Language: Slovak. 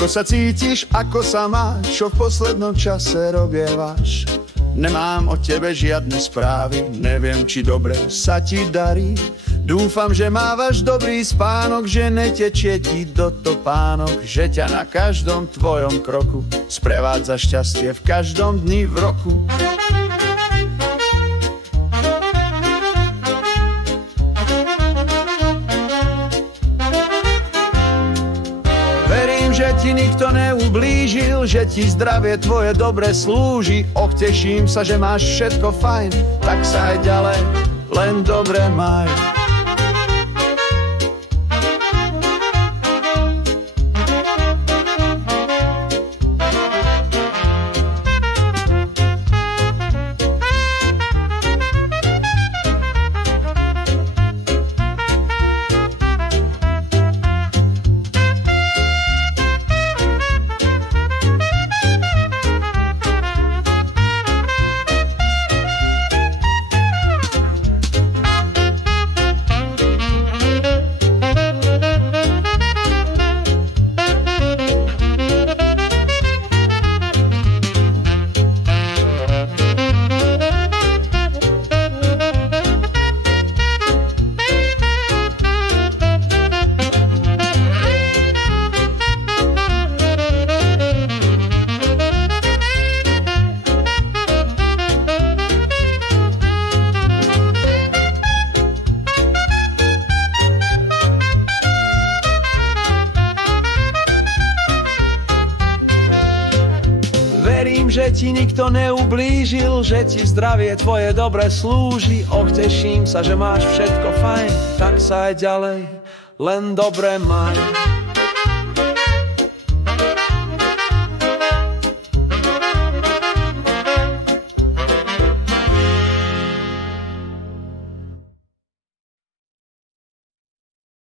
Ako sa cítiš, ako sa máš, čo v poslednom čase robievaš? Nemám o tebe žiadne správy, neviem, či dobre sa ti darí. Dúfam, že mávaš dobrý spánok, že netečie ti do topánok, že ťa na každom tvojom kroku sprevádza šťastie v každom dni v roku. Verím, že ti nikto neublížil, že ti zdravie tvoje dobre slúži. Teším sa, že máš všetko fajn, tak sa aj ďalej len dobre maj. Že ti nikto neublížil, že ti zdravie tvoje dobre slúži. Teším sa, že máš všetko fajn, tak sa aj ďalej len dobre maj.